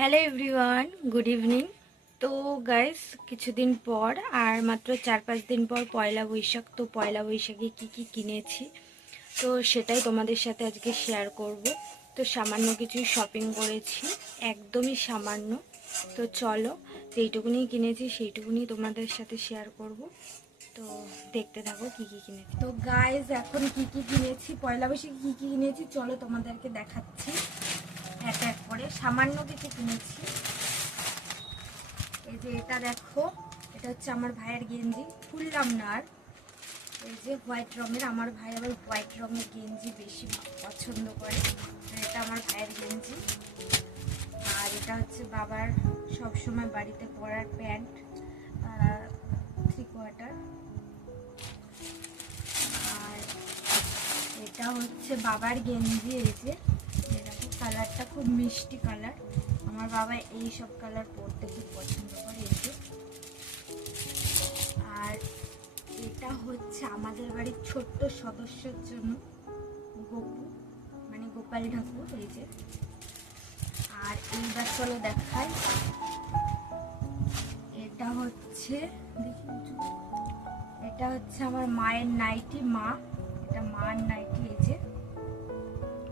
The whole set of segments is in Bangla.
Hello everyone, good evening. তো গাইস, কিছুদিন পর আর মাত্র 4-5 দিন পর পয়লা বৈশাখ। তো পয়লা বৈশাখে কি কিনেছি তো সেটাই তোমাদের সাথে আজকে শেয়ার করব। তো সামান্য কিছু শপিং করেছি, একদমই সামান্য। তো চলো, যেইটুকুনি কিনেছি সেইটুকুনি তোমাদের সাথে শেয়ার করব। তো দেখতে থাকো কি কিনেছি। তো গাইস, এখন কি কিনেছি, পয়লা বৈশাখে কি কিনেছি চলো তোমাদেরকে দেখাচ্ছি এক এক করে। সামান্য কিছু কিনেছি। এই যে এটা দেখো, এটা হচ্ছে আমার ভাইয়ের গেঞ্জি, খুললাম না আর। এই যে হোয়াইট রঙের, আমার ভাই আবার হোয়াইট রঙের গেঞ্জি বেশি পছন্দ করে। এটা আমার ভাইয়ের গেঞ্জি। আর এটা হচ্ছে বাবার সবসময় বাড়িতে পরার প্যান্ট, 3/4। আর এটা হচ্ছে বাবার গেঞ্জি। এই যে এরকম কালারটা খুব মিষ্টি কালার, আমার বাবা এই সব কালার পরতে খুব পছন্দ করে। এই যে, আর এটা হচ্ছে আমাদের বাড়ির ছোট্ট সদস্যের জন্য গোপু, মানে গোপাল ঠাকুর। এই যে, আর এইবার চলো দেখাই। এটা হচ্ছে, দেখি, এটা হচ্ছে আমার মায়ের নাইটি। এটা মার নাইটি। এই যে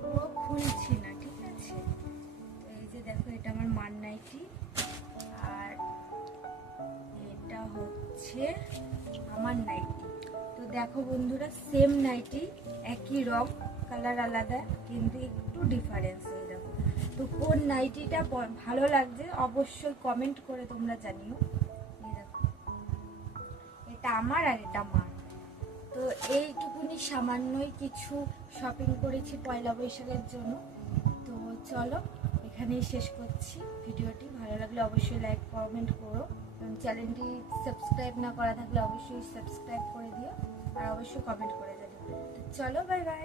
পুরো খুলছি না, ঠিক আছে। তো এই যে দেখো, এটা আমার মার নাইটি। আর এটা হচ্ছে আমার নাইটি। তো দেখো বন্ধুরা, সেম নাইটি, একই রং, কালার আলাদা কিন্তু একটু ডিফারেন্স। এই দেখো, তো কোন নাইটিটা ভালো লাগছে অবশ্যই কমেন্ট করে তোমরা জানিও। এই দেখো, এটা আমার আর এটা মার। তো এইটুকুনি সামান্যই কিছু শপিং করেছি পয়লা বৈশাখের জন্য। তো চলো, এখানেই শেষ করছি ভিডিওটি। ভালো লাগলে অবশ্যই লাইক কমেন্ট করো, এবং চ্যানেলটি সাবস্ক্রাইব না করা থাকলে অবশ্যই সাবস্ক্রাইব করে দিও, আর অবশ্যই কমেন্ট করে জানিও। তো চলো, বাই বাই।